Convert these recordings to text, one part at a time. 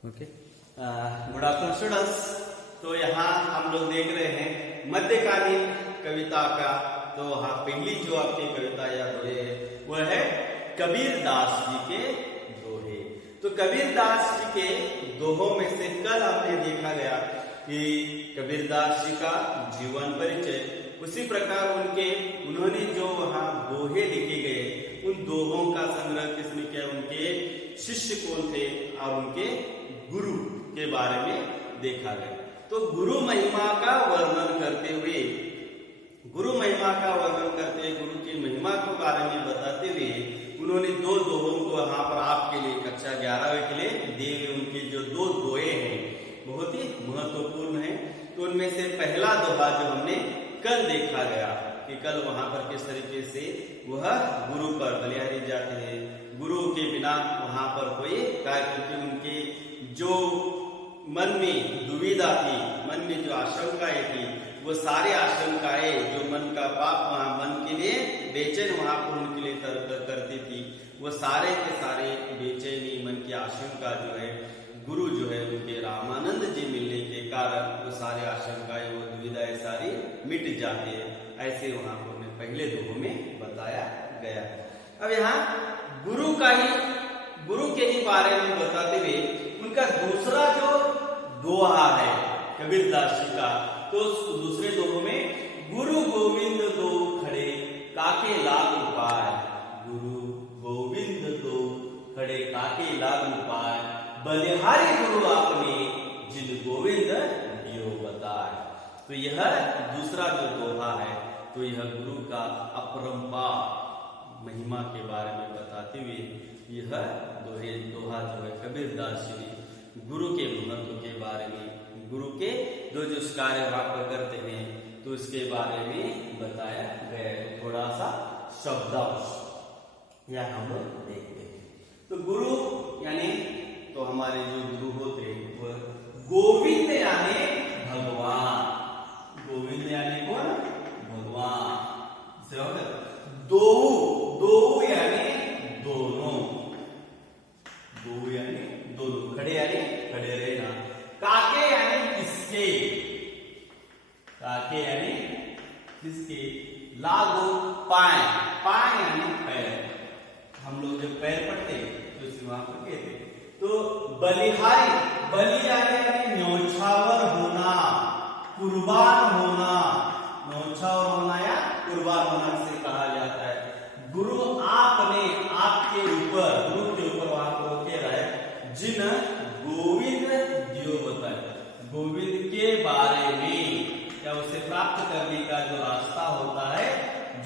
Okay, good afternoon students. तो यहाँ हम लोग देख रहे हैं मध्यकालीन कविता का। तो हाँ, पहली जो आपकी कविता या दोहे है वह है कबीर दास जी के दोहे। तो कबीर दास जी के दोहों में से कल हमने देखा गया कि कबीर दास जी का जीवन परिचय, उसी प्रकार उन्होंने जो वहाँ दोहे लिखे गए, उन दोहों का संग्रह किसने किया, उनके शिष्य कौन थे और उनके गुरु के बारे में देखा गया। तो गुरु महिमा का वर्णन करते हुए, गुरु की महिमा के बारे में बताते हुए उन्होंने दो दोहों को यहाँ पर आपके लिए कक्षा 11वीं के लिए दिए। उनके जो दो दोहे हैं बहुत ही महत्वपूर्ण हैं। तो उनमें से पहला दोहा जो हमने कल देखा गया कि कल वहां पर किस तरीके से वह गुरु पर बलिहारी जाते हैं, गुरु के बिना वहां पर कोई कार्य, क्योंकि उनके जो मन में दुविधा थी, मन में जो आशंकाएं थी, वो सारे आशंकाएं जो मन का पाप वहां मन के लिए बेचैन वहां पर उनके लिए करती थी, वो सारे के सारे बेचैनी मन की आशंका जो है, गुरु जो है उनके रामानंद जी मिलने के कारण वो सारे आशंकाएं, वो दुविधाएं सारी मिट जाती है। ऐसे वहां पर उन्हें पहले दोहों में बताया गया। अब यहाँ गुरु के ही बारे में बताते हुए उनका दूसरा जो दोहा है कबीर दास जी का, तो दूसरे दोहों में गुरु गोविंद दो खड़े काके लाग उपाय, गुरु गोविंद दो खड़े काके लाग उपाय, बलिहारी गुरु आपने जिन गोविंद दियो बताए। तो यह दूसरा जो दोहा है, तो यह गुरु का अपरंपार महिमा के बारे में बताते हुए यह दोहा जो है कबीर दास जी ने गुरु के महत्व के बारे में, गुरु के जो कार्य वहां पर करते हैं, तो इसके बारे में बताया गया है। थोड़ा सा शब्दांश यह हम लोग देखते हैं। तो गुरु यानी, तो हमारे जो गुरु होते हैं वह गोविंद यानी भगवान, गोविंद यानी कौन, भगवान। दो यानी दोनों, दो यानी दोनों, खड़े यानी खड़े रहना, काके यानी किसके, काके यानी किसके, लागू पाए, पाए यानी पैर। हम लोग जब पैर पड़ते तो इसे वहां पर कहते। तो बलिहारी, बलि यानी न्योछावर होना, कुर्बान होना, न्योछावर होना या कुर्बान होना से कहा जाता है। गुरु आपने, आपके ऊपर, गुरु के ऊपर वहां पर कह रहा है जिन गोविंद दियो बताए, गोविंद के बारे में या उसे प्राप्त करने का जो रास्ता होता है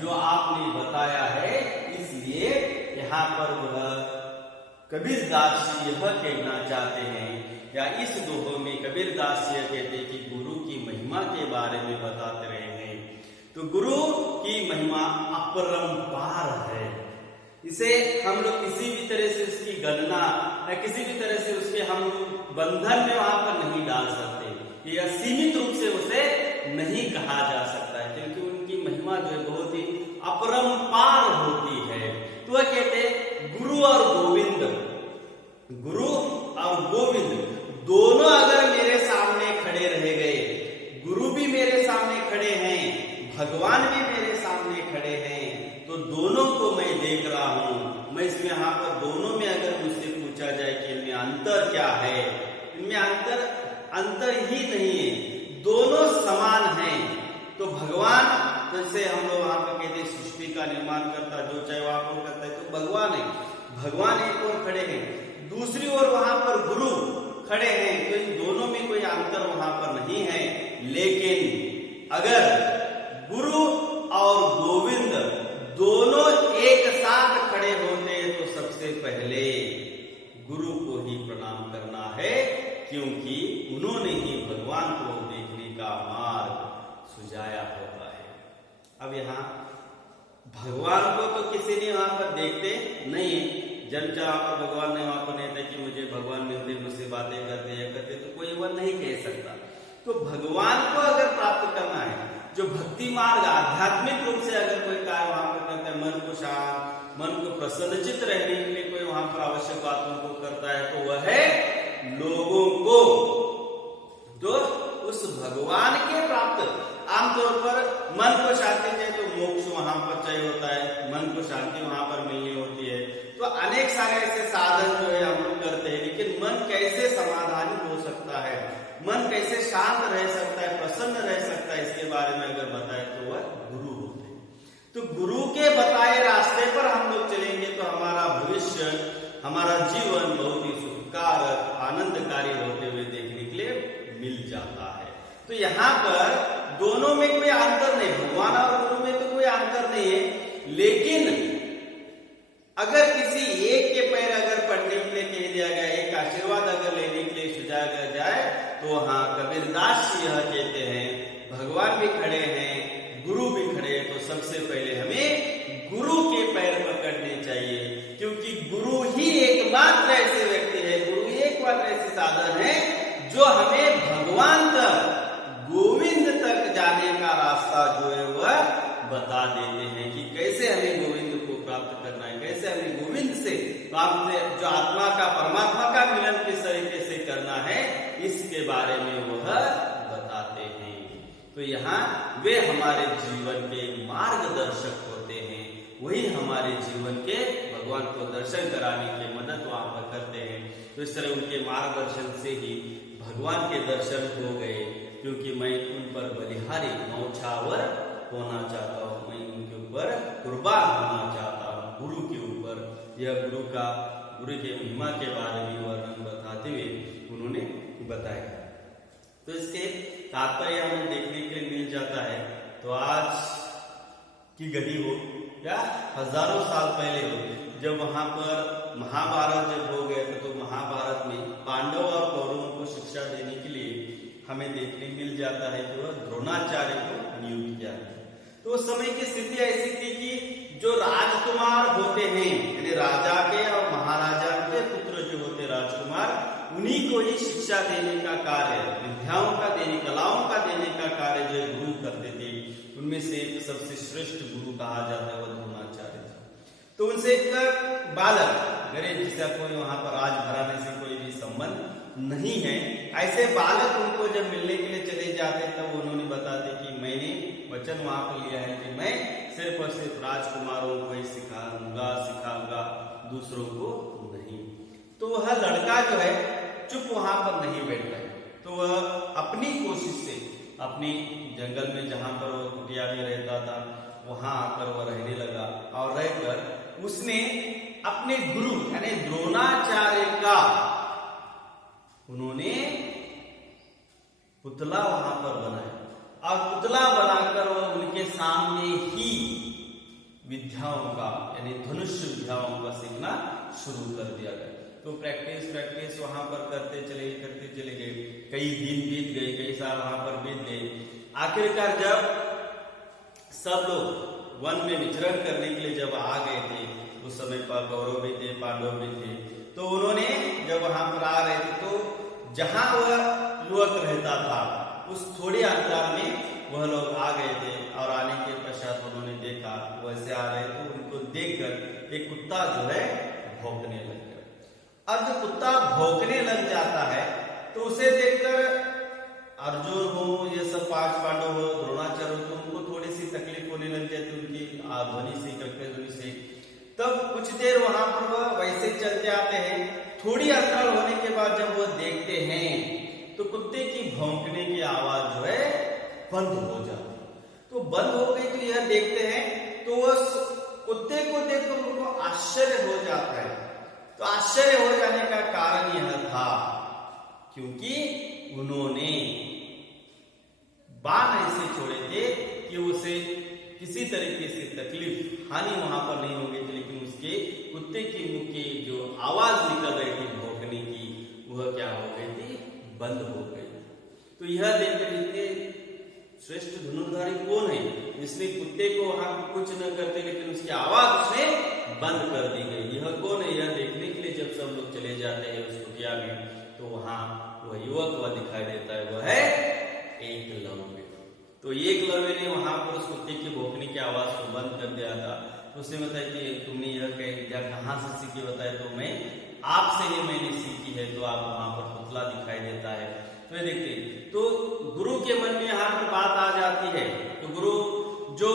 जो आपने बताया है, इसलिए यहाँ पर वह कबीर दास जी यह कहना चाहते हैं, या इस दोहों में कबीर दास जी कहते हैं कि गुरु की महिमा के बारे में बताते रहे हैं। तो गुरु की महिमा अपरंपार है। इसे हम लोग किसी भी तरह से उसकी गणना या किसी भी तरह से उसके हम बंधन में वहां पर नहीं डाल सकते, या सीमित रूप से उसे नहीं कहा जा सकता है, क्योंकि उनकी महिमा जो है बहुत ही अपरंपार होती है। तो वह कहते गुरु और गोविंद, गुरु और गोविंद दोनों अगर मेरे सामने खड़े रह गए, गुरु भी मेरे सामने खड़े हैं, भगवान भी मेरे सामने खड़े हैं, तो दोनों को मैं देख रहा हूं। मैं इसमें यहाँ पर दोनों में अगर मुझसे पूछा जाए कि इनमें अंतर क्या है, इनमें अंतर ही नहीं है, दोनों समान हैं। तो भगवान, जैसे हम लोग वहां पर कहते हैं सृष्टि का निर्माण करता जो चाहे वहां पर करता है, तो भगवान है, भगवान एक ओर खड़े हैं, दूसरी ओर वहां पर गुरु खड़े हैं। तो इन दोनों में कोई अंतर वहां पर नहीं है। लेकिन अगर गुरु और गोविंद दोनों एक साथ खड़े होते तो सबसे पहले गुरु को ही प्रणाम करना है, क्योंकि उन्होंने ही भगवान को देखने का मार्ग सुझाया होता है। अब यहाँ भगवान को तो किसी ने वहां पर देखते नहीं है, जब चाह पर भगवान ने वहां पर नहीं था कि मुझे भगवान मिलते, मुझसे बातें करते या करते, तो कोई वह नहीं कह सकता। तो भगवान को अगर प्राप्त करना है, जो भक्ति मार्ग आध्यात्मिक रूप से अगर कोई कार्य वहां पर करता है, मन को शांत, मन को प्रसन्नचित रहने के लिए कोई वहां पर आवश्यक बातों को करता है, तो वह है लोगों को तो उस भगवान के प्राप्त, आमतौर पर मन को शांति चाहिए तो मोक्ष वहां पर चाहिए होता है, मन को शांति वहां पर मिलनी होती है। तो अनेक सारे ऐसे साधन जो है हम लोग करते हैं, लेकिन मन कैसे समाधानी हो सकता है, मन कैसे शांत रह सकता है, प्रसन्न रह सकता है, इसके बारे में अगर बताए तो वह गुरु होते हैं। तो गुरु के बताए रास्ते पर हम लोग चलेंगे तो हमारा भविष्य, हमारा जीवन बहुत ही सुखकारक, आनंदकारी होते हुए देखने के लिए मिल जाता है। तो यहाँ पर दोनों में कोई अंतर नहीं, भगवान और गुरु में तो कोई अंतर नहीं है, लेकिन अगर किसी एक के पैर अगर पढ़ने के लिए कह दिया गया, एक आशीर्वाद अगर लेने के लिए सुझाया जाए तो हाँ, कबीरदास जी यह कहते हैं भगवान भी खड़े हैं, गुरु भी खड़े हैं, तो सबसे पहले हमें गुरु के पैर पकड़ने चाहिए, क्योंकि गुरु ही एकमात्र ऐसे व्यक्ति है, गुरु ही एकमात्र ऐसे साधन है जो हमें भगवान तक, गोविंद तक जाने का रास्ता जो है वह बता देते हैं कि कैसे हमें गोविंद को प्राप्त करना है, कैसे हमें गोविंद से प्राप्त, जो आत्मा का परमात्मा का मिलन किस तरीके से करना है, इसके बारे में वह बताते हैं। तो यहाँ वे हमारे जीवन के मार्गदर्शक होते हैं, वही हमारे जीवन के भगवान को दर्शन कराने की मदद वहां पर करते हैं। तो इस तरह उनके मार्गदर्शन से ही भगवान के दर्शन हो गए, क्योंकि मैं उन पर बलिहारी नौछावर होना चाहता हूँ, मैं उनके ऊपर कुर्बान होना चाहता हूँ, गुरु के ऊपर। यह गुरु के महिमा के बारे में वर्णन बताते हुए उन्होंने बताया। तो इसके तात्पर्य हमें देखने के लिए मिल जाता है। तो आज की घड़ी हो या हजारों साल पहले हो, जब वहां पर महाभारत जब हो गया था, तो महाभारत में पांडव और कौरवों को शिक्षा देने के लिए हमें देखने मिल जाता है कि वह द्रोणाचार्य को नियुक्त किया। तो उस समय की स्थिति ऐसी थी कि जो राजकुमार होते हैं, यानी राजा के और महाराजा के पुत्र जो होते राजकुमार, उन्हीं को ही शिक्षा देने का कार्य, विद्याओं का देने, कलाओं का देने का कार्य जो गुरु करते थे। उनमें से एक सबसे श्रेष्ठ गुरु कहा जाता है वह द्रोणाचार्य था। तो उनसे एक बालक, गरीब जिसका कोई वहां पर राज घराने से कोई भी संबंध नहीं है, ऐसे बालक उनको जब मिलने के लिए चले जाते तब उन्होंने बताते कि मैंने वचन वहां पर लिया है कि मैं सिर्फ और सिर्फ राजकुमारों को ही सिखाऊंगा, दूसरों को नहीं। तो वह लड़का जो है चुप वहां पर नहीं बैठता है, तो वह अपनी कोशिश से अपनी जंगल में जहां पर वह कुटिया में रहता था वहां आकर वह रहने लगा, और रहकर उसने अपने गुरु यानी द्रोणाचार्य का उन्होंने पुतला वहां पर बनाया, और पुतला बनाकर वह उनके सामने ही विद्याओं का यानी धनुष्य विद्याओं का सीखना शुरू कर दिया गया। तो प्रैक्टिस वहां पर करते चले गए, कई दिन बीत गए, कई साल वहां पर बीत गए। आखिरकार जब सब लोग वन में विचरण करने के लिए जब आ गए थे, उस समय पर कौरव भी थे, पांडव भी थे, तो उन्होंने जब वहां पर आ रहे थे तो जहां वह युवक रहता था उस थोड़े अंतराल में वह लोग आ गए थे, और आने के पश्चात उन्होंने देखा वैसे आ रहे थे, उनको देखकर एक कुत्ता जो है भौंकने लग गया। अब जब कुत्ता भौंकने लग जाता है तो उसे देखकर अर्जुन हो, ये सब 5 पांडव हो, द्रोणाचार्य हो, तो उनको थोड़ी सी तकलीफ होने लग जाती उनकी ध्वनि से, ध्वनि से। तब कुछ देर वहां पर वह वैसे चलते आते हैं, थोड़ी अंतराल होने के बाद जब वह देखते हैं तो कुत्ते की भौंकने की आवाज जो है बंद हो जाती है। तो बंद हो गई तो यह देखते हैं, तो वह कुत्ते को देखकर उनको आश्चर्य हो जाता है। तो आश्चर्य हो जाने का कारण यह था क्योंकि उन्होंने बाण ऐसे छोड़े थे कि उसे किसी तरीके से तकलीफ हानि वहां पर नहीं हो गई थी, लेकिन उसके कुत्ते के मुंह की जो आवाज निकल रही थी भौंकने की, वह क्या हो गई थी, बंद हो गई। तो यह देखकर इतने श्रेष्ठ धनुर्धारी कौन है, जिसने कुत्ते को वहां कुछ न करते लेकिन उसकी आवाज उसने बंद कर दी गई, यह कौन है? यह देखने के लिए जब सब लोग चले जाते हैं उस कुटिया में, तो वहां वह युवक वह दिखाई देता है, वह है एकलव्य। तो एकलव्य ने वहां पर उस कुत्ते की भौंकने की आवाज को बंद कर दिया था। तो उसने बताया कि तुमने यह कहा कहां से सीखी, बताया तो मैं आपसे ही मैंने सीखी है, तो आप वहां पर पुतला दिखाई देता है। तो ये देखते, तो गुरु के मन में यहाँ पर बात आ जाती है। तो गुरु जो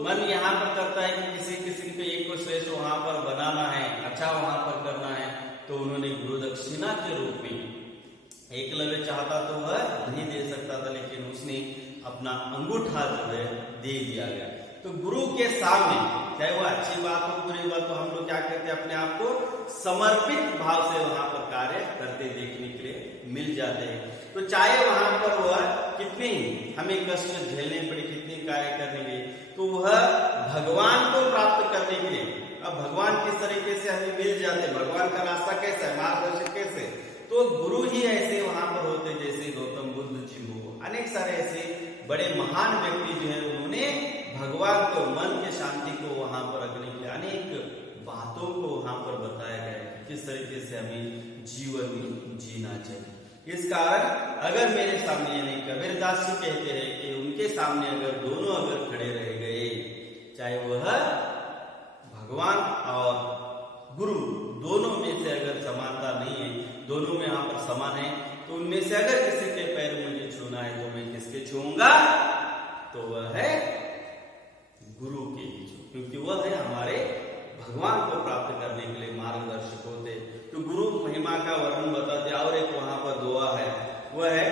मन यहाँ पर करता है कि किसी किसी पे एक को श्रेष्ठ वहां पर बनाना है, अच्छा वहां पर करना है, तो उन्होंने गुरु दक्षिणा के रूप में, एकलव्य चाहता तो वह नहीं दे सकता था, लेकिन उसने अपना अंगूठा जो है दे दिया गया। तो गुरु के सामने, चाहे वो अच्छी बात हो बुरी बात हो, हम लोग क्या करते हैं, अपने आप को समर्पित भाव से वहां पर कार्य करते देखने के लिए मिल जाते हैं। तो चाहे वहां पर वह कितने ही हमें कष्ट झेलने पड़े, कितने कार्य करने के, तो वह भगवान को प्राप्त करने के लिए, अब भगवान किस तरीके से हमें मिल जाते हैं, भगवान का रास्ता कैसा है, मार्गदर्शक कैसे, तो गुरु ही ऐसे वहां पर होते, जैसे गौतम बुद्ध जी हो, अनेक सारे ऐसे बड़े महान व्यक्ति जो है, उन्होंने भगवान को, मन के शांति को वहां पर रखने के लिए अनेक बातों को वहां पर बताया गया है, किस तरीके से हमें जीवन में जीना चाहिए। इस कारण अगर मेरे सामने, यानी कबीरदास जी कहते हैं कि उनके सामने अगर दोनों अगर खड़े रह गए, चाहे वह भगवान और गुरु दोनों में से अगर समानता नहीं है, दोनों में यहाँ पर समान है, तो उनमें से अगर किसी के पैर मुझे छूना है, तो मैं किसके छूऊंगा, तो वह है गुरु के ही, क्योंकि वह है हमारे भगवान को प्राप्त करने के लिए मार्गदर्शक होते। तो गुरु महिमा का वर्णन बताते, और एक वहां पर दुआ है, वह है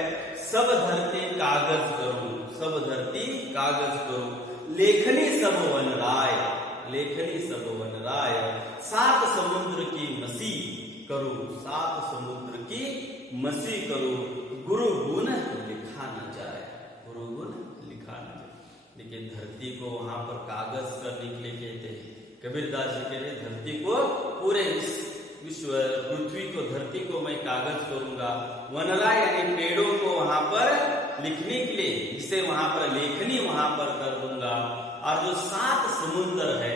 सब धरती कागज करूं, सब धरती कागज करूं, लेखनी सब वन राय, लेखनी सब वन राय, सात समुद्र की मसी करूं, सात समुद्र की मसी करूं, गुरु गुण लिखा न जाए, गुरु गुण लिखा न जाए। देखिए धरती को वहां पर कागज करने के लिए कहते हैं, कबीरदास जी के लिए धरती को, पूरे विश्व पृथ्वी को, धरती को मैं कागज करूंगा, वनरा यानी पेड़ों को वहां पर लिखने के लिए, जिसे वहां पर लेखनी वहां पर कर दूंगा, और जो सात समुद्र है,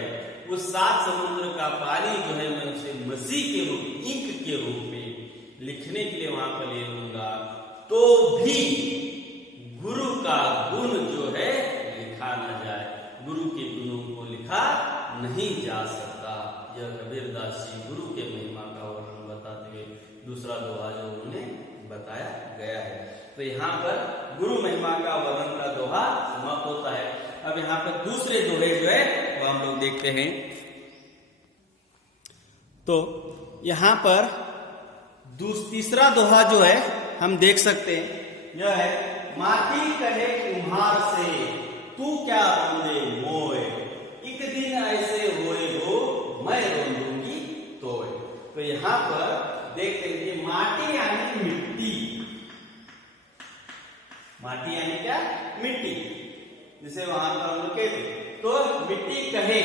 उस सात समुद्र का पानी जो है मैं उसे मसी के रूप, इंक के रूप में लिखने के लिए वहां पर ले लूंगा, तो भी गुरु का गुण जो है लिखा न जाए, गुरु के गुणों को लिखा नहीं जा सकता। यह कबीरदास जी गुरु के महिमा का वर्णन बताते हुए दूसरा दोहा जो उन्होंने बताया गया है। तो यहाँ पर गुरु महिमा का वर्णन का दोहा समाप्त होता है। अब यहाँ पर दूसरे दोहे जो है वो हम लोग देखते हैं। तो यहाँ पर तीसरा दोहा जो है हम देख सकते हैं, यह है माटी कहे कुम्हार से तू क्या रोंदे मोए, एक दिन ऐसे होए हो मैं रोंदूंगी तोय। तो यहाँ पर देखते हैं कि माटी यानी मिट्टी, माटी यानी क्या, मिट्टी, जिसे वहां पर हम लोग कहते, तो मिट्टी कहे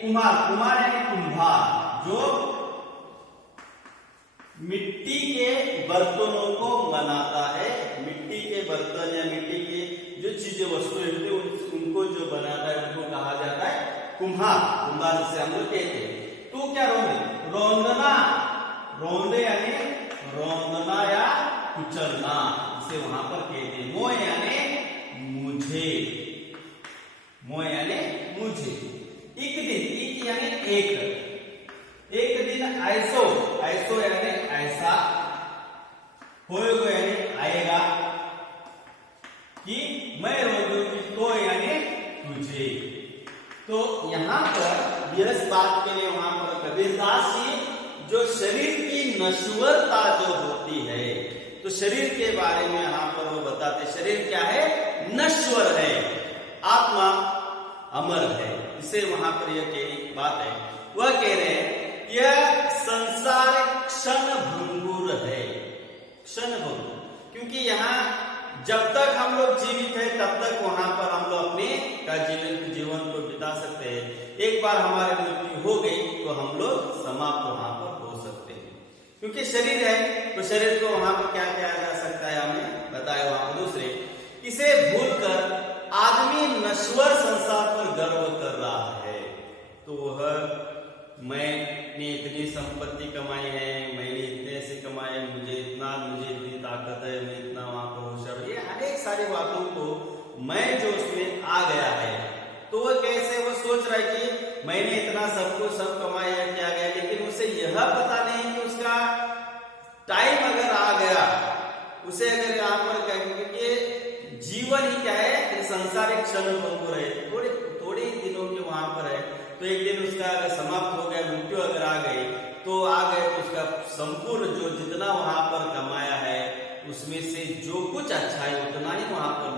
कुम्हार, कुम्हार यानी कुम्हार, जो मिट्टी के बर्तनों को बनाता है, मिट्टी के बर्तन या मिट्टी के जो चीजें वस्तुएं होती है उनको जो बनाता है उनको कहा जाता है कुम्हार, कुम्हार जिसे हम लोग कहते हैं। तो क्या रोंदे, रोंदना, रोंदे यानी रोंदना या कुचलना, जिसे वहां पर कहते हैं। मोय यानी मुझे, मोय यानी मुझे, एक दिन, एक यानी एक दिन ऐसो, ऐसो यानी ऐसा, होएगा यानी आएगा, कि मैं रोंदूंगी तो यानी तुझे। तो यहाँ पर इस बात के लिए वहां पर कबीरदास जी जो शरीर की नश्वरता जो होती है, तो शरीर के बारे में यहाँ पर वो बताते, शरीर क्या है, नश्वर है, आत्मा अमर है। इसे वहां पर यह एक बात है, वह कह रहे हैं यह संसार क्षण भंगुर है, क्षण भंगुर, क्योंकि यहाँ जब तक हम लोग जीवित है तब तक वहां पर हम लोग अपने का जीवन को बिता सकते हैं। एक बार हमारी मृत्यु हो गई तो हम लोग समाप्त वहां पर हो सकते हैं, क्योंकि शरीर है, तो शरीर को वहां पर क्या किया जा सकता है, हमें बताया वहां पर दूसरे। इसे भूलकर आदमी नश्वर संसार पर गर्व कर रहा है, तो वह मैंने इतनी संपत्ति कमाई है, मैंने इतने से कमाए, मुझे इतनी ताकत है, मैं इतना वहां पर होशियार, ये अनेक सारी बातों को मैं जो उसमें आ गया है, तो वह कैसे, वो सोच रहा है कि मैंने इतना सब कमाया किया गया, लेकिन उसे यह पता नहीं कि उसका टाइम अगर आ गया, उसे अगर यहाँ पर कहेंगे कि जीवन ही क्या है, संसारिक क्षण भंगुर रहे, थोड़े थोड़े ही दिनों के वहां पर है, तो एक दिन उसका अगर समाप्त हो गया, मृत्यु अगर आ गई तो उसका संपूर्ण जो जितना वहां पर कमाया है उसमें से जो कुछ अच्छा है उतना ही वहां पर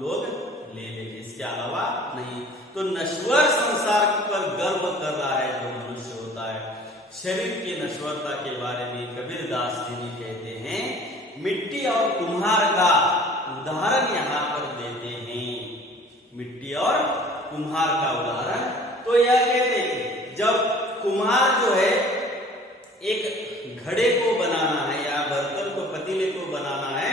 लोग ले लेंगे, इसके अलावा नहीं। तो नश्वर संसार पर गर्व कर रहा है जो मनुष्य होता है। शरीर की नश्वरता के बारे में कबीर दास जी ने कहते हैं, मिट्टी और कुम्हार का उदाहरण यहाँ पर देते हैं। मिट्टी और कुम्हार का उदाहरण, तो यह कहते हैं जब कुम्हार जो है एक घड़े को बनाना है या बर्तन को, पतीले को बनाना है,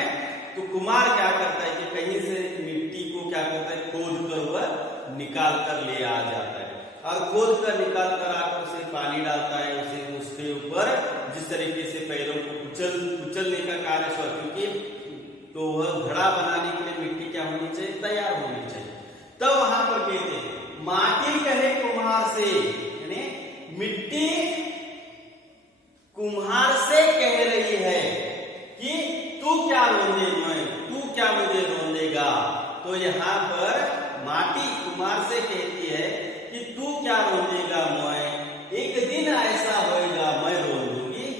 तो कुम्हार क्या करता है कि कहीं से मिट्टी को क्या करता है, खोद कर वह निकाल कर ले आ जाता है, और खोद कर निकाल कर आकर उसे पानी डालता है, उसे उसके ऊपर जिस तरीके से पैरों को कुचलने का कार्य, क्योंकि तो वह घड़ा बनाने के लिए मिट्टी क्या होनी चाहिए, तैयार होनी चाहिए। तब वहां पर कहते हैं माटी कहे कुम्हार से, यानी मिट्टी कुम्हार से कह रही है कि तू क्या रोंदे, तू क्या मुझे रोंदेगा। तो यहाँ पर माटी कुम्हार से कहती है कि तू क्या रोंदेगा मोए, एक दिन ऐसा होएगा मैं रोन दूंगी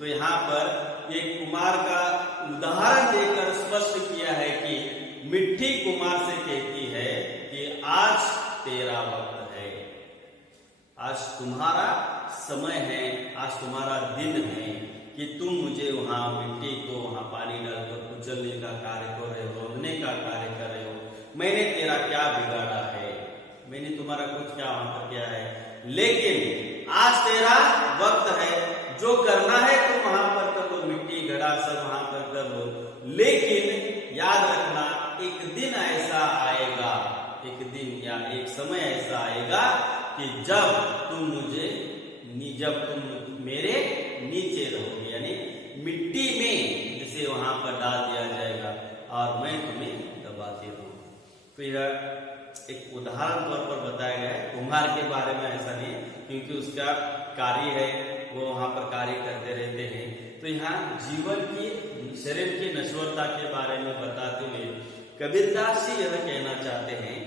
तो यहाँ पर एक कुम्हार का उदाहरण देकर स्पष्ट किया है कि मिट्टी कुम्हार से कहती है कि आज तेरा वक्त है, आज तुम्हारा समय है, आज तुम्हारा दिन है कि तुम मुझे वहां मिट्टी को वहां पानी डालकर कुचलने का कार्य कर रहे हो, रोने का कार्य कर रहे हो। मैंने तेरा क्या बिगाड़ा है, मैंने तुम्हारा कुछ क्या वहां पर किया है, लेकिन आज तेरा वक्त है, जो करना है तुम वहां पर कर लो, मिट्टी घड़ा सब वहां पर कर लो, लेकिन याद रखना एक दिन ऐसा आएगा, एक दिन या एक समय ऐसा आएगा कि जब तुम मेरे नीचे रहोगे, यानी मिट्टी में जिसे वहां पर डाल दिया जाएगा और मैं तुम्हें दबाते रहूंगा। तो यह एक उदाहरण तौर पर बताया गया है। कुम्हार के बारे में ऐसा नहीं, क्योंकि उसका कार्य है, वो वहां पर कार्य करते रहते हैं। तो यहाँ जीवन की, शरीर की नश्वरता के बारे में बताते हुए कबीरदास जी यह कहना चाहते हैं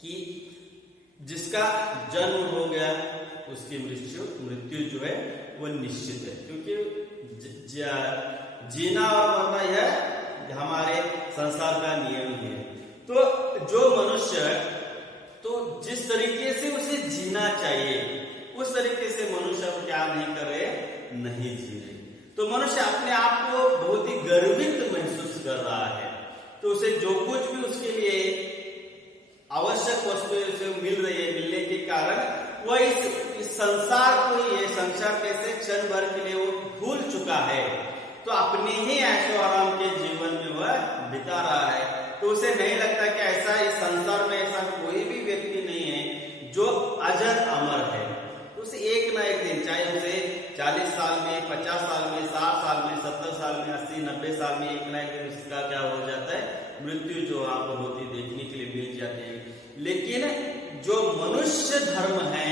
कि जिसका जन्म हो गया उसकी मृत्यु जो है वो निश्चित है, क्योंकि जीना और मरना यह हमारे संसार का नियम ही है। तो जो मनुष्य, तो जिस तरीके से उसे जीना चाहिए उस तरीके से मनुष्य क्या नहीं कर रहे, नहीं जी रहे। तो मनुष्य अपने आप को बहुत ही गर्वित महसूस कर रहा है, तो उसे जो कुछ भी उसके लिए आवश्यक वस्तुएं उसे मिल रही है, मिलने के कारण वह इस संसार को ही, ये संसार कैसे क्षण भर के लिए वो भूल चुका है, तो अपने ही ऐशो आराम के जीवन में वह बिता रहा है। तो उसे नहीं लगता कि ऐसा इस संसार में ऐसा कोई भी व्यक्ति नहीं है जो अजर अमर है। उसे एक ना एक दिन, चाहे उसे 40 साल में, 50 साल में, 60 साल में, 70 साल में, 80, 90 साल में, एक ना एक दिन उसका क्या हो जाता है, मृत्यु जो वहां पर होती देखने के लिए मिल जाती है। लेकिन जो मनुष्य धर्म है,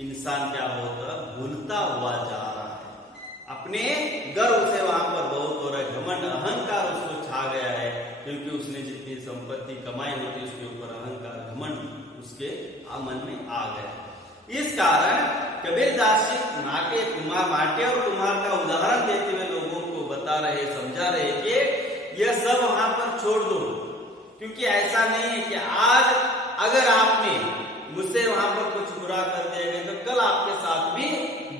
इंसान क्या होता, भूलता हुआ जा रहा है, अपने गर्व से वहां पर बहुत हो रहा है, घमंड अहंकार उसको छा गया है, क्योंकि उसने जितनी संपत्ति कमाई होती उसके ऊपर अहंकार घमंड उसके मन में आ गया। इस कारण कबीरदास जी माटे और कुम्हार का उदाहरण देते हुए लोगों को बता रहे, समझा रहे कि यह सब वहां पर छोड़ दो, क्योंकि ऐसा नहीं है कि आज अगर आपने मुझसे वहां पर कुछ बुरा कर दिया गया तो कल आपके साथ भी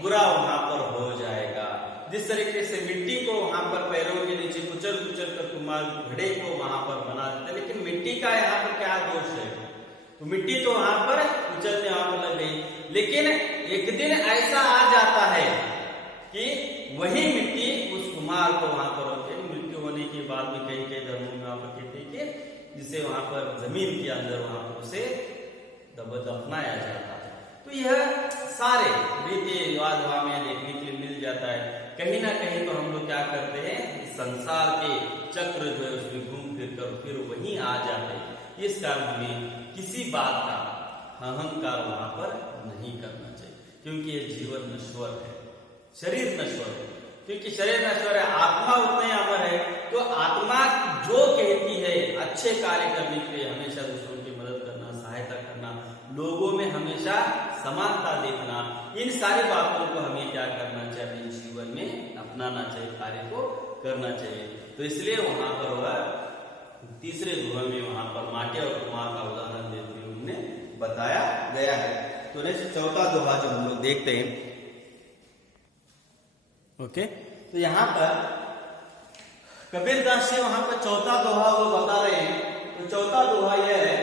बुरा वहां पर हो जाएगा। जिस तरीके से मिट्टी को वहां पर पैरों के नीचे कुचल कर कुम्हार घड़े को वहां पर बना देता है, लेकिन मिट्टी का यहाँ पर क्या दोष है, तो मिट्टी तो वहां पर कुचलने वहां पर लग गई, लेकिन एक दिन ऐसा आ जाता है कि वही मिट्टी उस कुम्हार को वहां पर मृत्यु होने के बाद में कई धर्मों में वहां पर कहते हैं कि जिसे वहां पर जमीन के अंदर वहां पर उसे दफनाया जाता है। तो यह सारे रीति रिवाज हमें देखने के लिए मिल जाता है। कहीं ना कहीं तो हम लोग क्या करते हैं, संसार के चक्र जो है उसमें घूम फिर कर फिर वहीं आ जाते हैं। इस कारण हमें किसी बात का अहंकार वहां पर नहीं करना चाहिए, क्योंकि ये जीवन नश्वर है। शरीर नश्वर है, क्योंकि शरीर नश्वर है, आत्मा उतना ही अमर है। तो आत्मा जो कहती है अच्छे कार्य करने के लिए, हमेशा दूसरों की मदद करना, सहायता करना, लोगों में हमेशा समानता देखना, इन सारी बातों को हमें क्या करना चाहिए, अपने जीवन में अपनाना चाहिए, कार्य को करना चाहिए। तो इसलिए वहां पर वह तीसरे दोहा में वहां पर माटे और कुम्हार का उदाहरण देते हुए उन्हें बताया गया है। तो नेक्स्ट चौथा दोहा जो हम लोग देखते हैं, ओके, तो यहाँ पर कबीरदास जी वहां पर चौथा दोहा वो बता रहे हैं। तो चौथा दोहा यह है,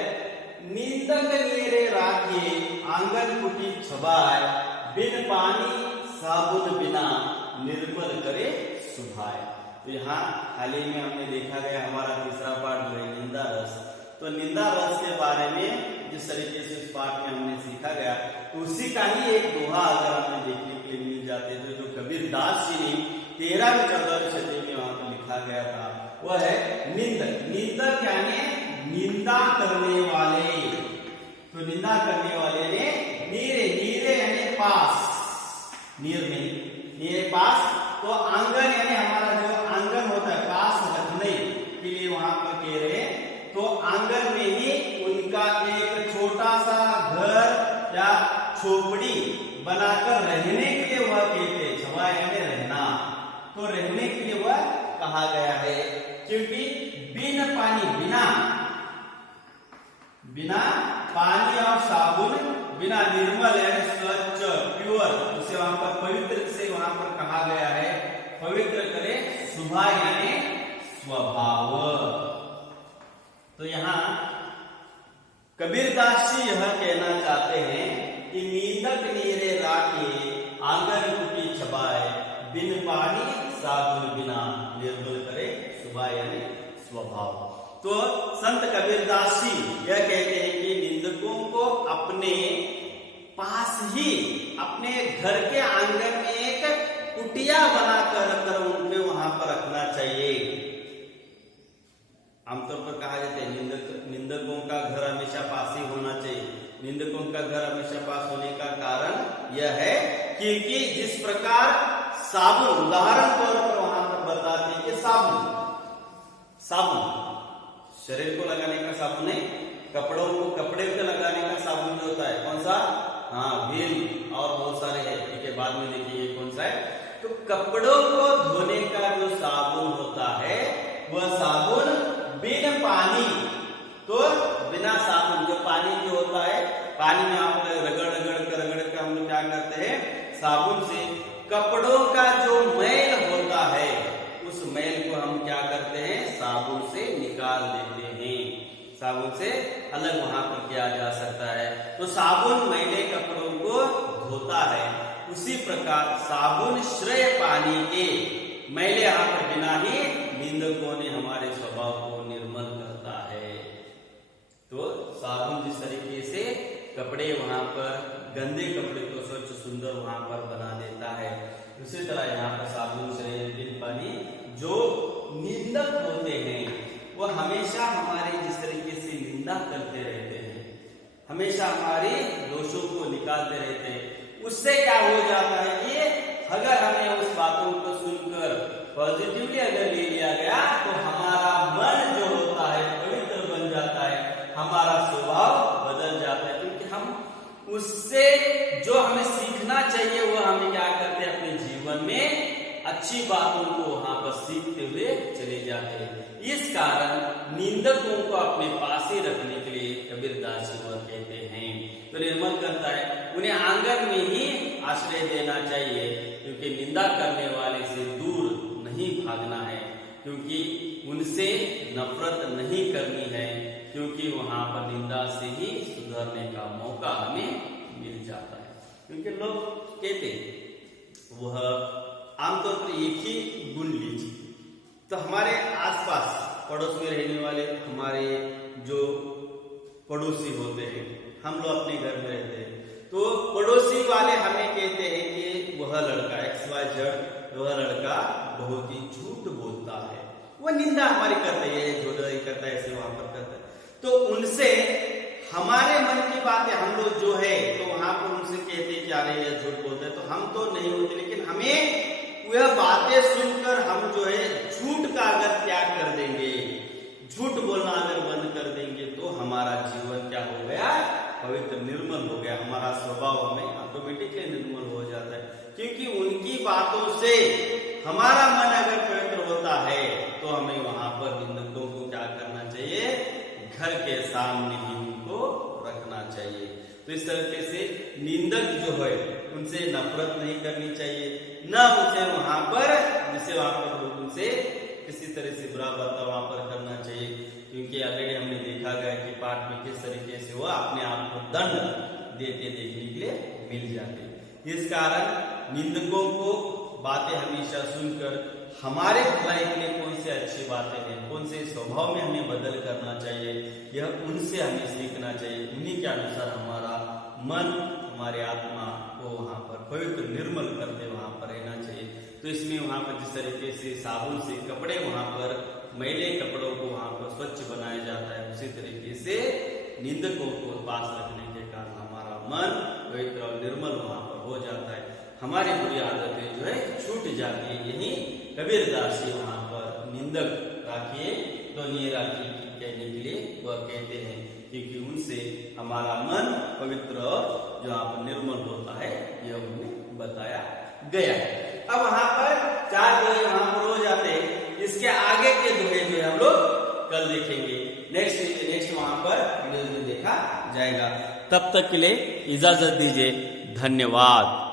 निंदक नीरे राखे आंगन कुटी छबाय, बिन पानी साबुन बिना निर्मल करे सुभाय। तो यहाँ हाल ही में हमने देखा गया हमारा तीसरा पाठ जो है निंदा रस। तो निंदा रस के बारे में जिस तरीके से उस पाठ में हमने सीखा गया, तो उसी का ही एक दोहा अगर हमें देखने के लिए मिल जाते तो जो कबीरदास जी ने 13वीं 14वीं शताब्दी में वहां पर लिखा गया था, वह है निंदक। निंदक यानी निंदा करने वाले। तो निंदा करने वाले ने नीरे, नीरे यानी पास, नीर नहीं, नीरे पास। तो आंगन यानी हमारा जो आंगन होता है, पास रखने के लिए वहां पर कह रहे हैं। तो आंगन में ही उनका एक छोटा सा घर या झोपड़ी बनाकर रहने के लिए वह कहते हैं, छवा यानी रहना। तो रहने के लिए वह कहा गया है, क्योंकि बिन पानी, बिना पानी और साबुन, बिना निर्मल यानी स्वच्छ, प्योर, उसे वहां पर पवित्र से वहां पर कहा गया है, पवित्र करे सुभाय यानी स्वभाव। तो यहाँ कबीरदास जी यह कहना चाहते हैं कि निंदक नीरे राखे आंगन कुटी छबाय, बिन पानी साबुन बिना निर्मल करे सुभाय यानी स्वभाव। तो संत कबीरदास जी यह कहते हैं कि निंदकों को अपने पास ही, अपने घर के आंगन में एक कुटिया बनाकर रखकर उनके वहां पर रखना चाहिए। आमतौर पर कहा जाता है निंदकों का घर हमेशा पास ही होना चाहिए। निंदकों का घर हमेशा पास होने का कारण यह है क्योंकि जिस प्रकार साबुन, उदाहरण तौर पर वहां पर बताते हैं कि साबुन शरीर को लगाने का साबुन नहीं, कपड़ों को, कपड़े पे लगाने का साबुन जो होता है कौन सा, हाँ व्हील और बहुत सारे हैं, ठीक है, बाद में देखिए कौन सा है। तो कपड़ों को धोने का जो साबुन होता है वह साबुन बिन पानी, तो बिना साबुन, जो पानी जो होता है, पानी में आप रगड़ कर हम लोग क्या करते हैं, साबुन से कपड़ों का जो मैल होता है उस मैल को हम क्या करते हैं, साबुन से निकाल देते हैं, साबुन से अलग वहां पर किया जा सकता है। तो साबुन मैले कपड़ों को धोता है, उसी प्रकार साबुन श्रेय पानी के मैले यहाँ पर बिना ही निंदकों ने हमारे स्वभाव को निर्मल करता है। तो साबुन जिस तरीके से कपड़े वहां पर, गंदे कपड़े को स्वच्छ सुंदर वहां पर बना देता है, उसी तरह यहाँ पर साबुन श्रेय बिन पानी जो निंदक होते हैं वो हमेशा हमारे जिस तरीके से निंदा करते रहते हैं, हमेशा हमारे दोषों को निकालते रहते हैं, उससे क्या हो जाता है कि अगर हमें उस बातों को सुनकर पॉजिटिवली अगर ले लिया गया तो हमारा मन जो होता है पवित्र बन जाता है, हमारा स्वभाव बदल जाता है, क्योंकि हम उससे जो हमें सीखना चाहिए वह हमें क्या करते हैं, अपने जीवन में अच्छी बातों को वहां पर सीखते हुए चले जाते हैं। इस कारण निंदकों को अपने पास ही रखने के लिए कबीरदास जी वह कहते हैं, तो निर्मल करता है, उन्हें आंगन में ही आश्रय देना चाहिए, क्योंकि निंदा करने वाले से दूर नहीं भागना है, क्योंकि उनसे नफरत नहीं करनी है, क्योंकि वहां पर निंदा से ही सुधरने का मौका हमें मिल जाता है। क्योंकि लोग कहते वह आमतौर पर एक ही गुण लीजिए, तो हमारे आसपास पड़ोस में रहने वाले हमारे जो पड़ोसी होते हैं, हम लोग अपने घर में रहते हैं, तो पड़ोसी वाले हमें कहते हैं कि वह लड़का XYZ, वह लड़का बहुत ही झूठ बोलता है, वह निंदा हमारी करते हैं, झूठी करता है, ऐसे वहां पर करता है। तो उनसे हमारे मन की बातें हम लोग जो है तो वहां वहां पर उनसे कहते कि अरे ये झूठ बोलते हैं, तो हम तो नहीं होते, लेकिन हमें वह बातें सुनकर हम जो है झूठ का अगर त्याग कर देंगे, झूठ बोलना अगर बंद कर देंगे, तो हमारा जीवन क्या हो गया, पवित्र निर्मल हो गया। हमारा स्वभाव हमें ऑटोमेटिकली निर्मल हो जाता है, क्योंकि उनकी बातों से हमारा मन अगर पवित्र होता है, तो हमें वहां पर निंदकों को क्या करना चाहिए, घर के सामने ही उनको रखना चाहिए। तो इस तरीके से निंदक जो है उनसे नफरत नहीं करनी चाहिए, न उसे वहां पर उनसे किसी तरह से बुरा बर्ताव वहां पर करना चाहिए, क्योंकि ऑलरेडी हमने देखा गया कि पाठ में किस तरीके से वह अपने आप को दंड देते देखने के लिए मिल जाते। इस कारण निंदकों को बातें हमेशा सुनकर हमारे भलाई के लिए कौन से अच्छी बातें हैं, कौन से स्वभाव में हमें बदल करना चाहिए, यह उनसे हमें सीखना चाहिए। उन्हीं के अनुसार हमारा मन, हमारे आत्मा को वहां पर पवित्र निर्मल करते वहां पर रहना चाहिए। तो इसमें वहां पर जिस तरीके से साबुन से कपड़े वहां पर मैले कपड़ों को वहां पर स्वच्छ बनाया जाता है, उसी तरीके से निंदकों को पास रखने के कारण हमारा मन पवित्र और निर्मल वहां पर हो जाता है, हमारी बुरी आदतें जो है छूट जाती है। यही कबीरदास जी वहां पर निंदक राखिए तो नहीं राखिए कहने के लिए वह कहते हैं, क्योंकि उनसे हमारा मन पवित्र और जो आप निर्मल होता है, यह उन्हें बताया गया। अब वहां पर 4 दोहे वहां पर हो जाते हैं, इसके आगे के दोहे जो है हम लोग कल देखेंगे, नेक्स्ट वहां पर वीडियो में देखा जाएगा। तब तक के लिए इजाजत दीजिए, धन्यवाद।